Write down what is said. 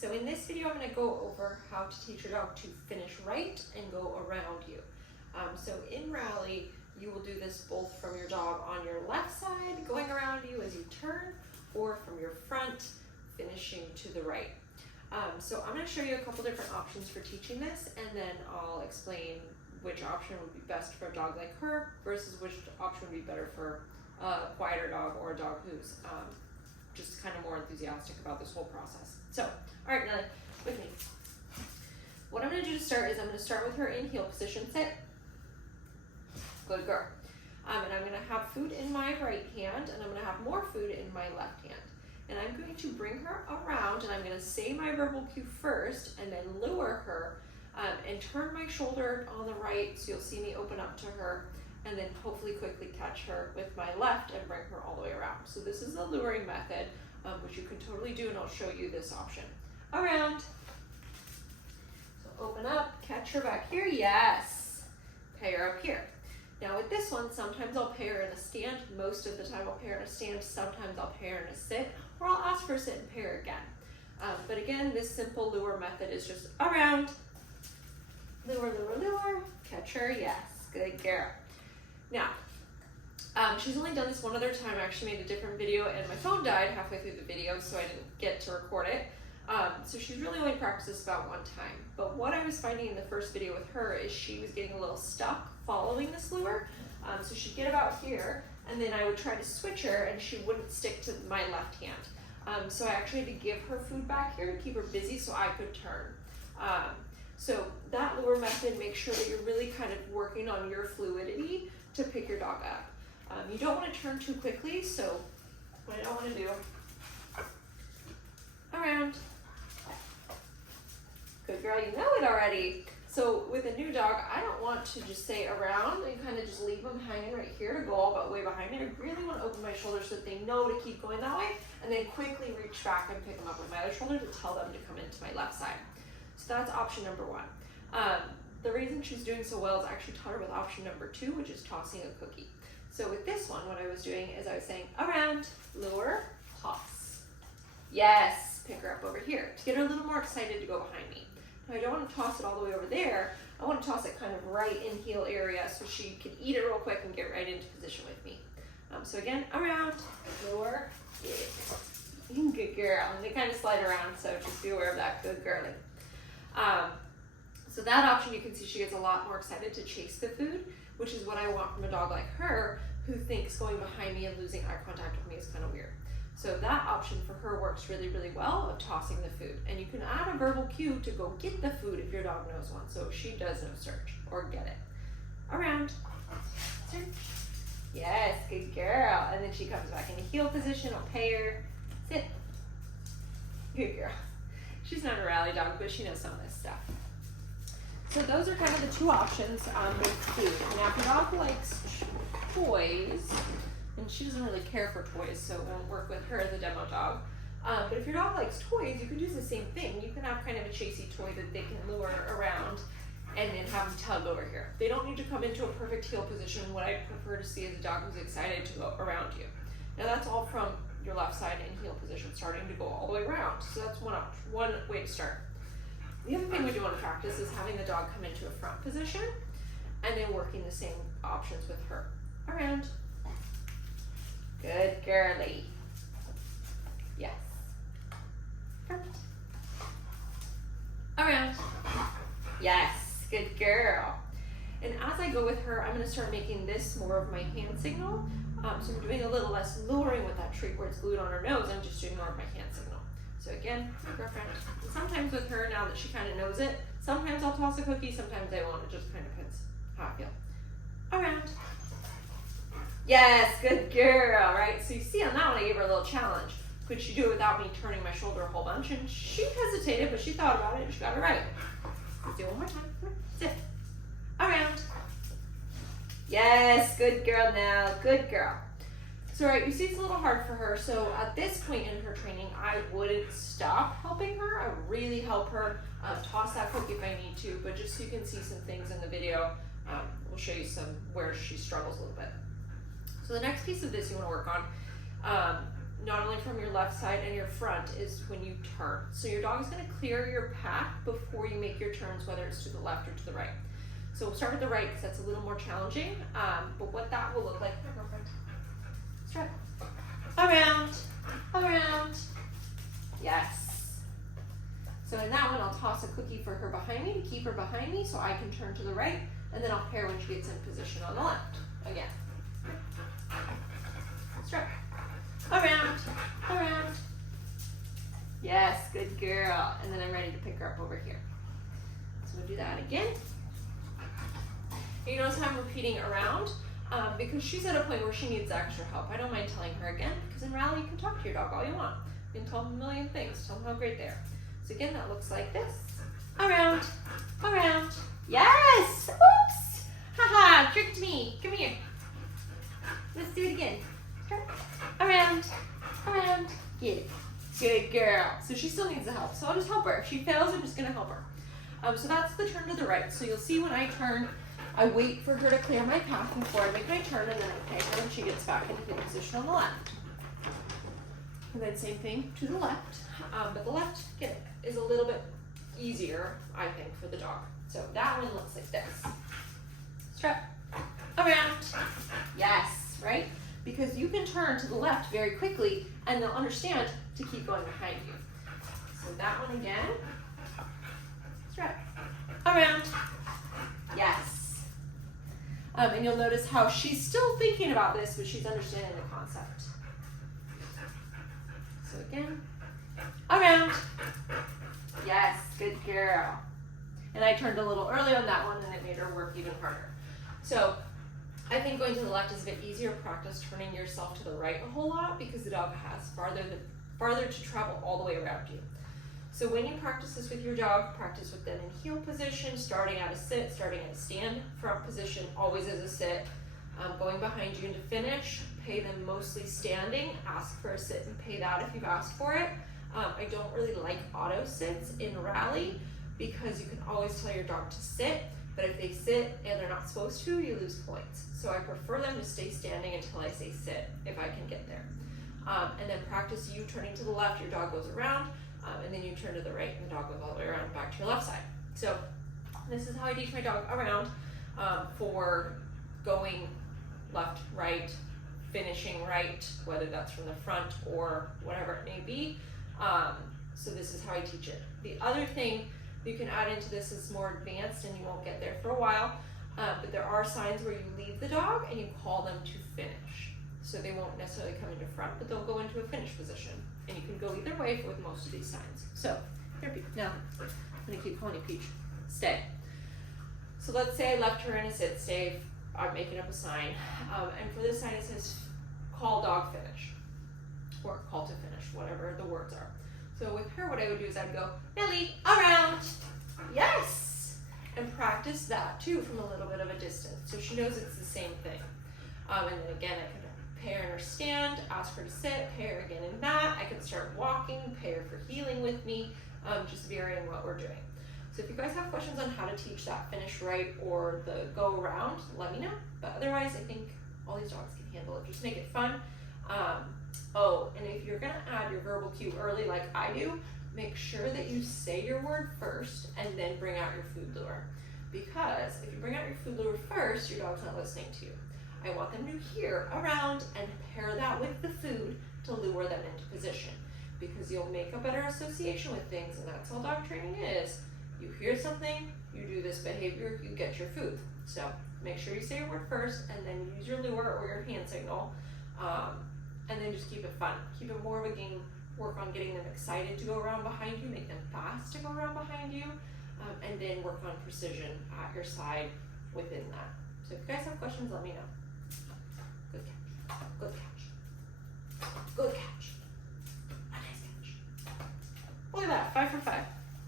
So in this video, I'm going to go over how to teach your dog to finish right and go around you. So in Rally, you will do this both from your dog on your left side, going around you as you turn, or from your front, finishing to the right. So I'm going to show you a couple different options for teaching this, and then I'll explain which option would be best for a dog like her versus which option would be better for a quieter dog or a dog who's just kind of more enthusiastic about this whole process. So, all right, now with me. What I'm going to do to start is I'm going to start with her in heel position. Sit. Good girl. And I'm going to have food in my right hand, and I'm going to have more food in my left hand. And I'm going to bring her around, and I'm going to say my verbal cue first, and then lure her, and turn my shoulder on the right, so you'll see me open up to her, and then hopefully quickly catch her with my left and bring her all the way around. So this is the luring method, which you can totally do, and I'll show you this option. Around. So open up, catch her back here, yes. Pay her up here. Now with this one, sometimes I'll pay her in a stand. Most of the time I'll pay her in a stand. Sometimes I'll pay her in a sit, or I'll ask her to sit and pay her again. But again, this simple lure method is just around, lure, lure, lure, catch her, yes, good girl. Now, she's only done this one other time. I actually made a different video and my phone died halfway through the video, so I didn't get to record it. So she's really only practiced this about one time. But what I was finding in the first video with her is she was getting a little stuck following this lure. So she'd get about here, and then I would try to switch her and she wouldn't stick to my left hand. So I actually had to give her food back here to keep her busy so I could turn. So that lure method makes sure that you're really kind of working on your fluidity to pick your dog up. You don't want to turn too quickly, so what I don't want to do, around. Good girl, you know it already. So with a new dog, I don't want to just say around and kind of just leave them hanging right here to go all but way behind me. I really want to open my shoulder so that they know to keep going that way, and then quickly reach back and pick them up with my other shoulder to tell them to come into my left side. So that's option number one. The reason she's doing so well is I actually taught her with option number two, which is tossing a cookie. So with this one, what I was doing is I was saying around, lure, toss. Yes, pick her up over here to get her a little more excited to go behind me. Now I don't want to toss it all the way over there. I want to toss it kind of right in heel area so she can eat it real quick and get right into position with me. So again, around, lure, good girl. And they kind of slide around, so just be aware of that, good girlie. So that option, you can see she gets a lot more excited to chase the food, which is what I want from a dog like her, who thinks going behind me and losing eye contact with me is kind of weird. So that option for her works really, really well of tossing the food. And you can add a verbal cue to go get the food if your dog knows one. So she does know search or get it. Around, search. Yes, good girl. And then she comes back into heel position. I'll pay her. Sit. Good girl. She's not a rally dog, but she knows some of this stuff. So those are kind of the two options with food. Now, if your dog likes toys, and she doesn't really care for toys, so it won't work with her as a demo dog. But if your dog likes toys, you can do the same thing. You can have kind of a chasey toy that they can lure around and then have them tug over here. They don't need to come into a perfect heel position. What I prefer to see is a dog who's excited to go around you. Now that's all from your left side in heel position, starting to go all the way around. So that's one way to start. The other thing we do want to practice is having the dog come into a front position and then working the same options with her. Around. Good girlie. Yes. Front. Around. Yes. Good girl. And as I go with her, I'm going to start making this more of my hand signal. So I'm doing a little less luring with that treat where it's glued on her nose. I'm just doing more of my hand signal. So again, girlfriend. And sometimes with her, now that she kind of knows it, sometimes I'll toss a cookie, sometimes I won't. It just kind of depends how I feel. Around. Yes, good girl, right? So you see on that one, I gave her a little challenge. Could she do it without me turning my shoulder a whole bunch? And she hesitated, but she thought about it and she got it right. Let's do it one more time. Sit. Around. Yes, good girl now, good girl. So right, you see it's a little hard for her. So at this point in her training, I wouldn't stop helping her. I would really help her toss that cookie if I need to, but just so you can see some things in the video, we'll show you some where she struggles a little bit. So the next piece of this you want to work on not only from your left side and your front, is when you turn. So your dog is going to clear your path before you make your turns, whether it's to the left or to the right. So we'll start with the right because that's a little more challenging, but what that will look like, strut, around, around, yes. So in that one, I'll toss a cookie for her behind me to keep her behind me so I can turn to the right, and then I'll pair when she gets in position on the left. Again. Strut. Around, around. Yes, good girl. And then I'm ready to pick her up over here. So we'll do that again. And you notice how I'm repeating around because she's at a point where she needs extra help. I don't mind telling her again because in Rally you can talk to your dog all you want. You can tell them a million things. Tell them how great they are. So again, that looks like this. Around, around. Yes! Oops! Haha, tricked me. Come here. Let's do it again. Around, around. Get it. Good girl. So she still needs the help. So I'll just help her. If she fails, I'm just going to help her. So that's the turn to the right. So you'll see when I turn, I wait for her to clear my path before I make my turn, and then I peg her when she gets back into the position on the left. And then same thing to the left. But the left is a little bit easier, I think, for the dog. So that one looks like this. Strut. Around. Yes, right? Because you can turn to the left very quickly and they'll understand to keep going behind you. So that one again. Strut. Around. Yes. And you'll notice how she's still thinking about this, but she's understanding the concept. So again. Around. Yes, good girl. And I turned a little early on that one and it made her work even harder. So I think going to the left is a bit easier practice turning yourself to the right a whole lot because the dog has farther to travel all the way around you. So when you practice this with your dog, practice with them in heel position, starting at a sit, starting at a stand, front position, always as a sit, going behind you into finish, pay them mostly standing, ask for a sit and pay that if you've asked for it. I don't really like auto sits in Rally because you can always tell your dog to sit, but if they sit and they're not supposed to, you lose points. So I prefer them to stay standing until I say sit, if I can get there. And then practice you turning to the left, your dog goes around, and then you turn to the right and the dog goes all the way around back to your left side. So this is how I teach my dog around for going left, right, finishing right, whether that's from the front or whatever it may be. So this is how I teach it. The other thing you can add into this is more advanced and you won't get there for a while, but there are signs where you leave the dog and you call them to finish. So they won't necessarily come into front, but they'll go into a finish position. And you can go either way with most of these signs. So, here, Peach. Now, I'm gonna keep calling you Peach. Stay. So let's say I left her in a sit, stay. I'm making up a sign. And for this sign it says call dog finish. Or call to finish, whatever the words are. So with her, what I would do is I'd go, Nelly, around. Yes. And practice that too from a little bit of a distance. So she knows it's the same thing. And then again, I could pair in her stand, ask her to sit, pair again in that. I could start walking, pair for healing with me, just varying what we're doing. So if you guys have questions on how to teach that finish right or the go around, let me know. But otherwise, I think all these dogs can handle it. Just make it fun. Oh, and if you're gonna add your verbal cue early like I do, make sure that you say your word first and then bring out your food lure. Because if you bring out your food lure first, your dog's not listening to you. I want them to hear around and pair that with the food to lure them into position. Because you'll make a better association with things, and that's all dog training is. You hear something, you do this behavior, you get your food. So make sure you say your word first and then use your lure or your hand signal. And then just keep it fun. Keep it more of a game. Work on getting them excited to go around behind you, make them fast to go around behind you, and then work on precision at your side within that. So if you guys have questions, let me know. Good catch. Good catch. Good catch. A nice catch. Look at that, 5 for 5.